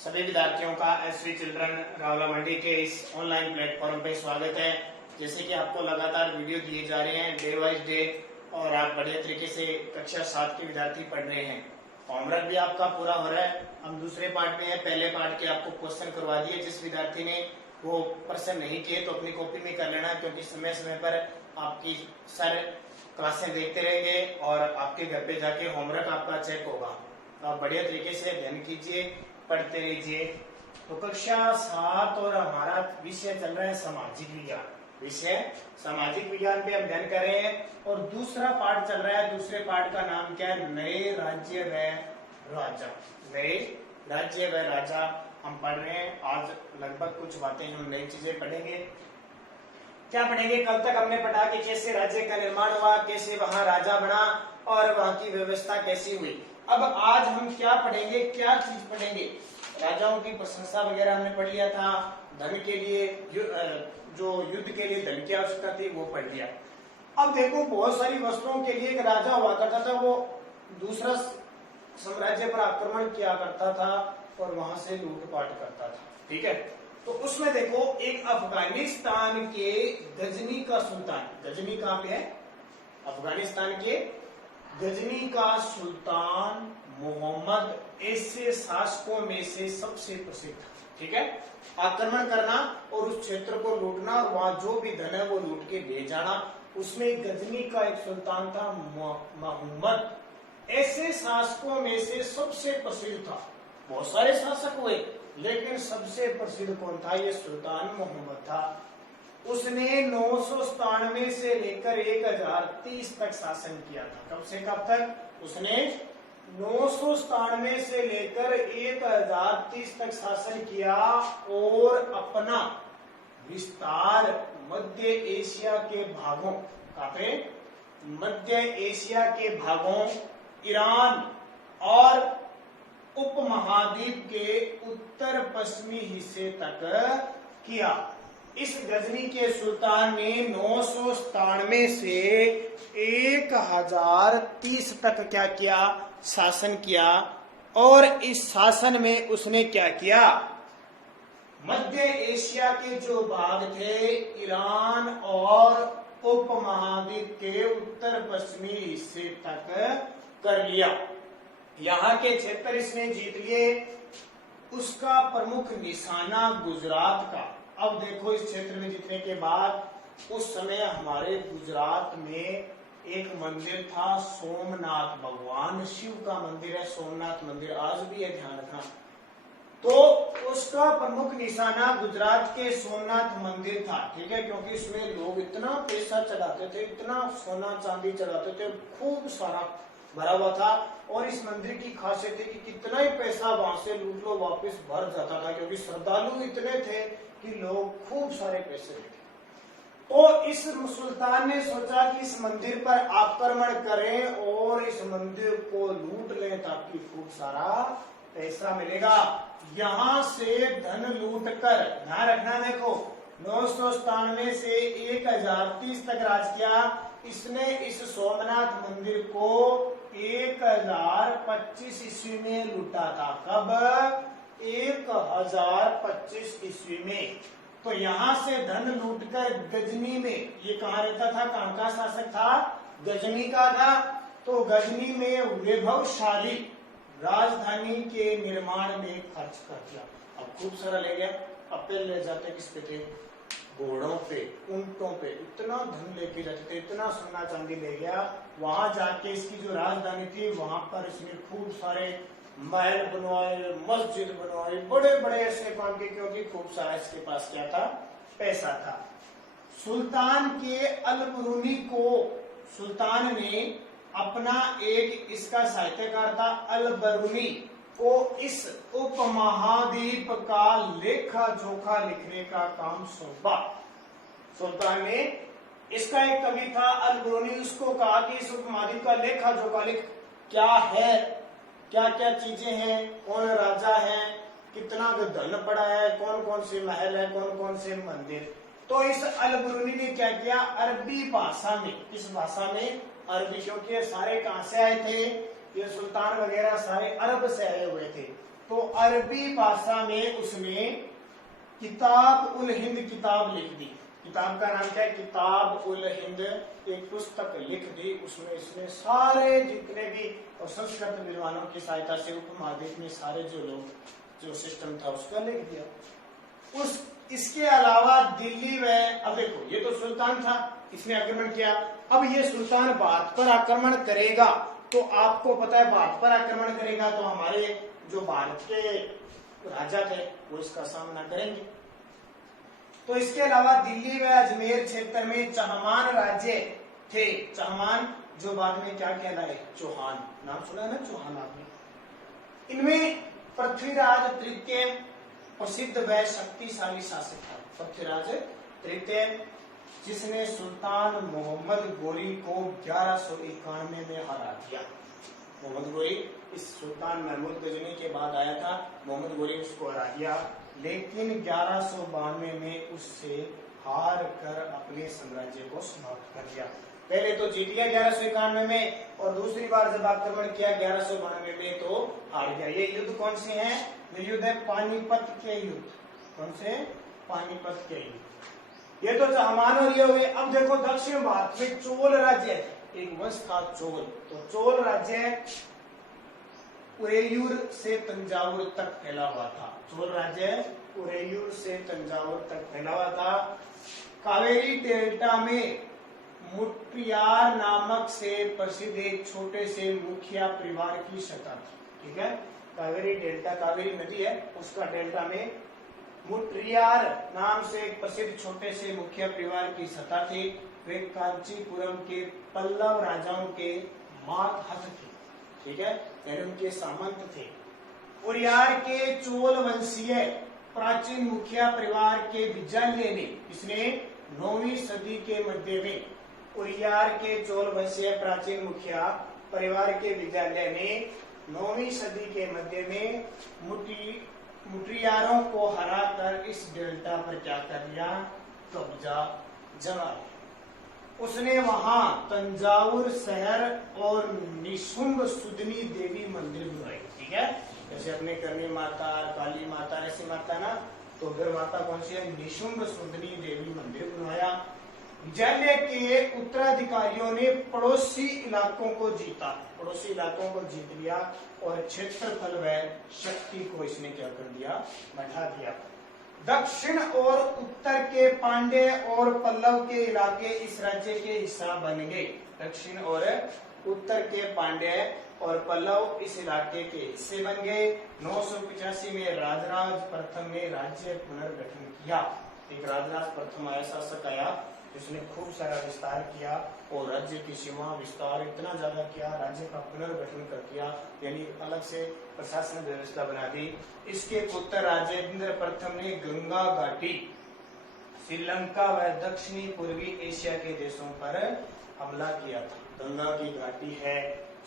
सभी विद्यार्थियों का एसवी चिल्ड्रन रावला मंडी के इस ऑनलाइन प्लेटफॉर्म पे स्वागत है। जैसे कि आपको लगातार वीडियो दिए जा रहे हैं डे वाइज डे और आप बढ़िया तरीके से कक्षा 7 के विद्यार्थी पढ़ रहे हैं। होमवर्क भी आपका पूरा हो रहा है। हम दूसरे पार्ट में है, पहले पार्ट के आपको क्वेश्चन करवा दिए। जिस विद्यार्थी ने वो प्रश्न नहीं किए तो अपनी कॉपी में कर लेना, क्योंकि समय समय पर आपकी सर क्लासें देखते रहेंगे और आपके घर पे जाके होमवर्क आपका चेक होगा। आप बढ़िया तरीके से अध्ययन कीजिए, पढ़ते रहिए। तो कक्षा 7 और हमारा विषय चल रहा है सामाजिक विज्ञान। विषय सामाजिक विज्ञान पे अध्ययन कर रहे हैं और दूसरा पार्ट चल रहा है। दूसरे पार्ट का नाम क्या है? नए राज्य व राजा। नए राज्य व राजा हम पढ़ रहे हैं। आज लगभग कुछ बातें हम नई चीजें पढ़ेंगे। क्या पढ़ेंगे? कल तक हमने पढ़ा कि कैसे राज्य का निर्माण हुआ, कैसे वहां राजा बना और वहां की व्यवस्था कैसी हुई। अब आज हम क्या पढ़ेंगे, क्या चीज पढ़ेंगे? राजाओं की प्रशंसा वगैरह हमने पढ़ लिया था। धन के लिए जो युद्ध के लिए धन की आवश्यकता थी वो पढ़ लिया। अब देखो, बहुत सारी वस्तुओं के लिए एक राजा हुआ करता था, वो दूसरा साम्राज्य पर आक्रमण किया करता था और वहां से लूटपाट करता था। ठीक है, तो उसमें देखो एक अफगानिस्तान के गजनी का सुल्तान। गजनी कहाँ पे है? अफगानिस्तान के गजनी का सुल्तान मोहम्मद ऐसे शासकों में से सबसे प्रसिद्ध। ठीक है, आक्रमण करना और उस क्षेत्र को लूटना और वहां जो भी धन है वो लूट के ले जाना। उसमें गजनी का एक सुल्तान था मोहम्मद। ऐसे शासकों में से सबसे प्रसिद्ध था। बहुत सारे शासक हुए लेकिन सबसे प्रसिद्ध कौन था? ये सुल्तान मोहम्मद था। उसने 997 से लेकर 1030 तक शासन किया था। कब से कब तक? उसने 997 से लेकर 1030 तक शासन किया और अपना विस्तार मध्य एशिया के भागों, काफी मध्य एशिया के भागों, ईरान और उपमहाद्वीप के उत्तर पश्चिमी हिस्से तक किया। इस गजनी के सुल्तान ने 997 से 1030 तक क्या किया? शासन किया। और इस शासन में उसने क्या किया? मध्य एशिया के जो भाग थे, ईरान और उपमहाद्वीप के उत्तर पश्चिमी हिस्से तक कर लिया। यहाँ के क्षेत्र इसने जीत लिए। उसका प्रमुख निशाना गुजरात का। अब देखो, इस क्षेत्र में जीतने के बाद उस समय हमारे गुजरात में एक मंदिर था, सोमनाथ, भगवान शिव का मंदिर है सोमनाथ मंदिर, आज भी है, ध्यान रखना। तो उसका प्रमुख निशाना गुजरात के सोमनाथ मंदिर था। ठीक है, क्योंकि इसमें लोग इतना पैसा चढ़ाते थे, इतना सोना चांदी चढ़ाते थे, खूब सारा भरा हुआ था। और इस मंदिर की खासियत है कि कितना ही पैसा वहां से लूट लो वापस भर जाता था, क्योंकि श्रद्धालु इतने थे कि लोग खूब सारे पैसे देते। तो इस सुल्तान ने सोचा कि इस मंदिर पर आक्रमण करें और इस मंदिर को लूट लें ताकि खूब सारा पैसा मिलेगा। यहाँ से धन लूट कर, ध्यान रखना, देखो 997 से 1030 तक राज किया। इसने इस सोमनाथ मंदिर को 1025 ईस्वी में लूटा था। कब? 1025 ईस्वी में। तो यहाँ से धन लूटकर गजनी में, ये कहाँ रहता था? कहाँ का शासक था? गजनी का था। तो गजनी में वैभवशाली राजधानी के निर्माण में खर्च कर दिया। अब खूब सारा ले गया। अब पहले ले जाते किस पे थे? घोड़ों पे, ऊंटों पे, इतना धन लेके जाते थे, इतना सोना चांदी ले गया। वहां जाके इसकी जो राजधानी थी वहां पर इसने खूब सारे महल बनवाए, मस्जिद बनवाए, बड़े बड़े ऐसे काम के, क्योंकि खूब सारा इसके पास क्या था? पैसा था। सुल्तान के अलबरूनी को, सुल्तान ने अपना एक, इसका साहित्यकार था अलबरूनी को, इस उपमहाद्वीप का लेखा जोखा लिखने का काम सौंपा। सुल्तान ने, इसका एक कवि था अलबरूनी, उसको कहा कि इस उपमहाद्वीप का लेखा जोखा लिख, क्या है, क्या क्या चीजें हैं, कौन राजा है, कितना धन पड़ा है, कौन कौन से महल है, कौन कौन से मंदिर। तो इस अलबरूनी ने क्या किया? अरबी भाषा में, किस भाषा में? अरबी, क्योंकि ये सारे कहां से आए थे? ये सुल्तान वगैरह सारे अरब से आए हुए थे। तो अरबी भाषा में उसने किताब उल हिंद किताब लिख दी। किताब का नाम क्या है? किताब उल हिंद, एक पुस्तक लिख दी। उसमें इसने सारे जितने भी और संस्कृत विद्वानों की सहायता से उपमहाद्वीप में सारे जो लोग जो सिस्टम था उसका लिख दिया। उस इसके अलावा दिल्ली में, अब देखो ये तो सुल्तान था, इसने आक्रमण किया। अब ये सुल्तान भारत पर आक्रमण करेगा, तो आपको पता है भारत पर आक्रमण करेगा तो हमारे जो भारत के राजा थे वो इसका सामना करेंगे। तो इसके अलावा दिल्ली व अजमेर क्षेत्र में चहमान राज्य थे। चहमान जो बाद में क्या कहलाए? चौहान। नाम सुना है ना चौहान आपने? इनमें पृथ्वीराज तृतीय प्रसिद्ध व शक्तिशाली शासक था। पृथ्वीराज तृतीय जिसने सुल्तान मोहम्मद गोरी को 1191 में हरा दिया। मोहम्मद गोरी इस सुल्तान महमूद गजनी के बाद आया था, मोहम्मद गोरी उसको हरा दिया, लेकिन 1192 में उससे हार कर अपने साम्राज्य को समाप्त कर दिया। पहले तो जीत गया 1191 में, और दूसरी बार जब आक्रमण किया 1192 में तो हार गया। ये युद्ध कौन से हैं? ये युद्ध है पानीपत के युद्ध। कौन से? पानीपत के युद्ध। ये तो चहमान और ये हुए। अब देखो दक्षिण भारत में चोल राज्य, एक वंश था चोल। तो चोल राज्य उरेयूर से तंजावुर तक फैला हुआ था। चोल राज्य उरेयूर से तंजावुर तक फैला हुआ था। कावेरी डेल्टा में मुट्टियार नामक से प्रसिद्ध एक छोटे से मुखिया परिवार की सत्ता थी। ठीक है, कावेरी डेल्टा, कावेरी नदी है उसका डेल्टा में मुट्टियार नाम से एक प्रसिद्ध छोटे से मुखिया परिवार की सत्ता थी। वे कांचीपुरम के पल्लव राजाओं के मातहत थे। ठीक है, यानी उनके सामंत थे। उरियार के चोल वंशीय प्राचीन मुखिया परिवार के विजय ने इसने 9वीं सदी के मध्य में उरियार के चोल वंशीय प्राचीन मुखिया परिवार के विद्यालय ने 9वीं सदी के मध्य में मुट्टियारों को हराकर इस डेल्टा पर क्या कर लिया? कब्जा जमा लिया। उसने वहां तंजावुर शहर और निशुंभ सुदनी देवी मंदिर बनवाए। ठीक है, जैसे अपने करनी माता, काली माता, ऐसी माता ना, तो उधर माता कौन सी है? निशुंभ सुदनी देवी मंदिर बनवाया। विजय के उत्तराधिकारियों ने पड़ोसी इलाकों को जीता, पड़ोसी इलाकों को जीत लिया और क्षेत्रफल व शक्ति को इसने क्या कर दिया? बढ़ा दिया। दक्षिण और उत्तर के पांड्य और पल्लव के इलाके इस राज्य के हिस्सा बन गए। दक्षिण और उत्तर के पांड्य और पल्लव इस इलाके के हिस्से बन गए। 985 में राजराज प्रथम ने राज्य पुनर्गठन किया। एक राजराज प्रथम आया शासक आया जिसने खूब सारा विस्तार किया और राज्य की सीमा विस्तार इतना ज्यादा किया, राज्य का पुनर्गठन कर दिया, यानी अलग से प्रशासन व्यवस्था बना दी। इसके पुत्र राजेंद्र प्रथम ने गंगा घाटी, श्रीलंका व दक्षिणी पूर्वी एशिया के देशों पर हमला किया था। गंगा की घाटी है,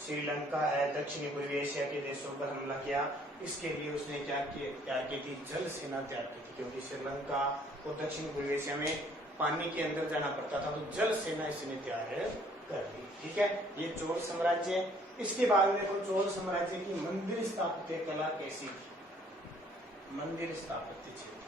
श्रीलंका है, दक्षिणी पूर्वी एशिया के देशों पर हमला किया। इसके लिए उसने क्या की थी? जल सेना तैयार की थी, क्योंकि श्रीलंका और दक्षिण पूर्वी एशिया में पानी के अंदर जाना पड़ता था, तो जल सेना इसने तैयार कर दी। ठीक है, ये चोल साम्राज्य। इसके बाद में देखो चोल साम्राज्य की मंदिर स्थापत्य कला कैसी थी? मंदिर स्थापत्य क्षेत्र।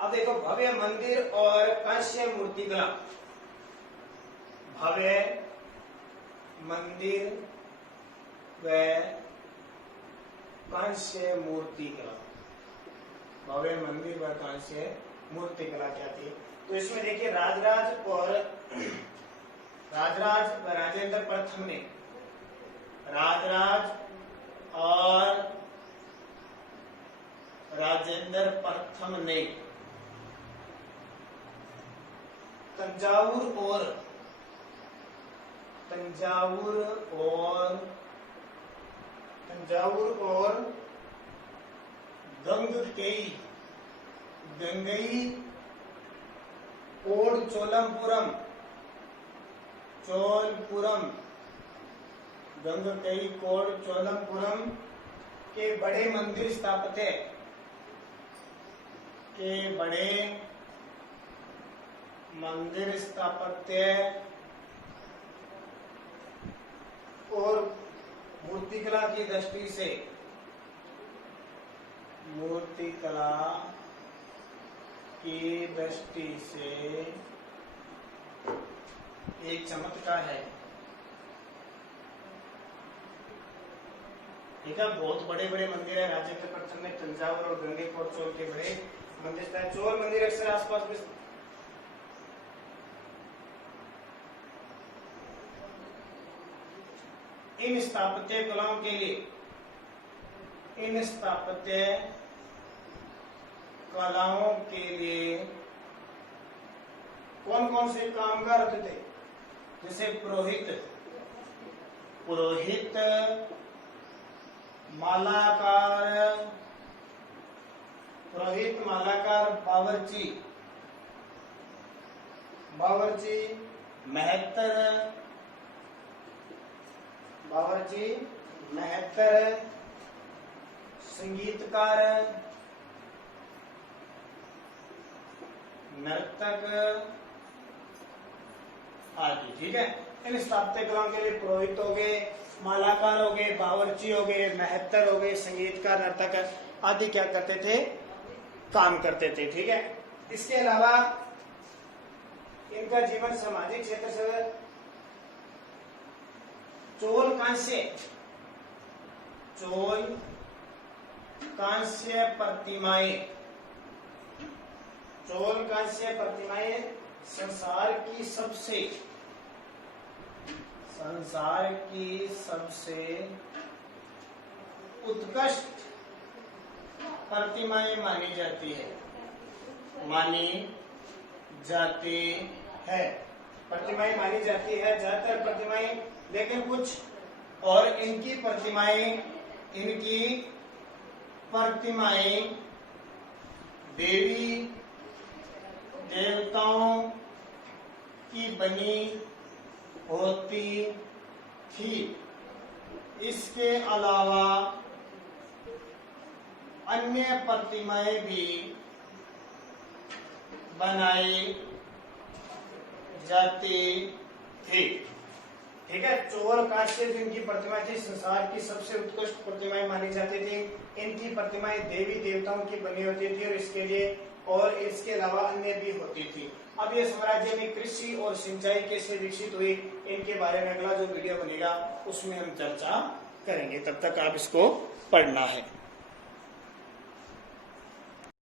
अब देखो भव्य मंदिर और कांस्य मूर्ति कला। भव्य मंदिर व कांस्य मूर्ति कला। भव्य मंदिर व कांस्य मूर्ति कला क्या थी? तो इसमें देखिए राजराज व राजेंद्र प्रथम ने, राजराज और राजेंद्र प्रथम ने तंजावुर और गंगई और चोलपुरम गंगई कोड चोलपुरम के बड़े मंदिर स्थापित है, के बड़े मंदिर स्थापत्य और मूर्तिकला की दृष्टि से, मूर्तिकला की दृष्टि से एक चमत्कार है। देखा, बहुत बड़े बड़े मंदिर है राजेंद्र प्रथम में, तंजावुर और गंगेकोट चोल के बड़े मंदिर था। चोल मंदिर अक्सर आसपास में इन स्थापत्य कलाओं के लिए, इन स्थापत्य कलाओं के लिए कौन कौन से कामगार होते थे? जैसे पुरोहित, पुरोहित, मालाकार, पुरोहित, मालाकार, बावर्ची, बावर्ची, मेहतर, बावर्ची, मेहतर, संगीतकार, नर्तक आदि। ठीक है, इन स्थापत्य कलाओं के लिए पुरोहित हो गए, मालाकार हो गए, बावर्ची हो गए, मेहतर हो गए, संगीतकार, नर्तक आदि क्या करते थे? काम करते थे। ठीक है, इसके अलावा इनका जीवन सामाजिक क्षेत्र से चोल कांस्य, चोल कांस्य प्रतिमाएं, चोल कांस्य प्रतिमाएं संसार की सबसे उत्कृष्ट प्रतिमाएं मानी जाती है, प्रतिमाएं मानी जाती है, ज्यादातर प्रतिमाएं। लेकिन कुछ और इनकी प्रतिमाएं देवी देवताओं की बनी होती थी। इसके अलावा अन्य प्रतिमाएं भी बनाई जाती थी। ठीक है, चोल कांस्य जिनकी प्रतिमाएं थी संसार की सबसे उत्कृष्ट प्रतिमाएं मानी जाती थी। इनकी प्रतिमाएं देवी देवताओं की बनी होती थी और इसके अलावा अन्य भी होती थी। अब ये साम्राज्य में कृषि और सिंचाई कैसे विकसित हुई, इनके बारे में अगला जो वीडियो बनेगा उसमें हम चर्चा करेंगे। तब तक आप इसको पढ़ना है।